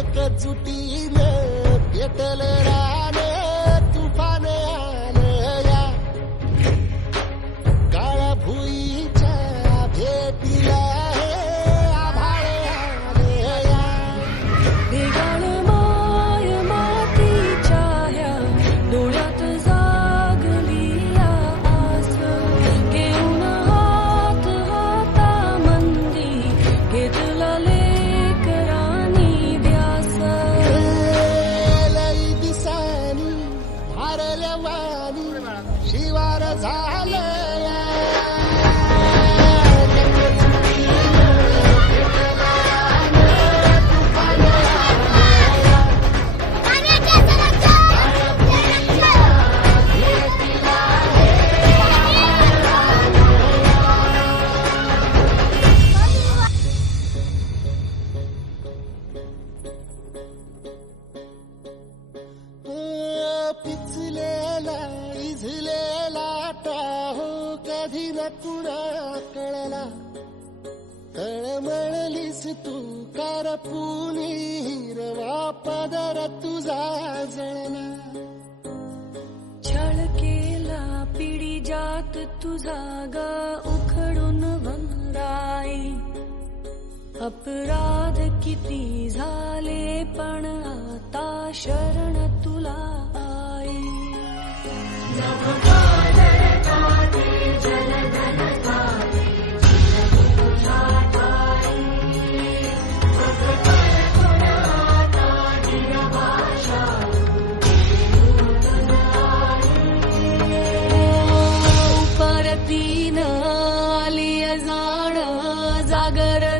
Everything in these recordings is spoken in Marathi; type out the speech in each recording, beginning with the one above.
एकजुटीनं पेटल पिचलेला इझलेला टाहो कधी न कुणा कळला. तळमळलीस तू कारपुनी हिरवा पदर तुझा जळला. छळ केला पिढी जात तुझा ग उखडून वंदाई. अपराध किती झाले पण आता शरण तुला आई आली जाण जागर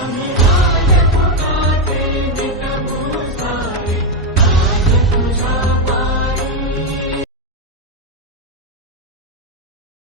हम राजकुमार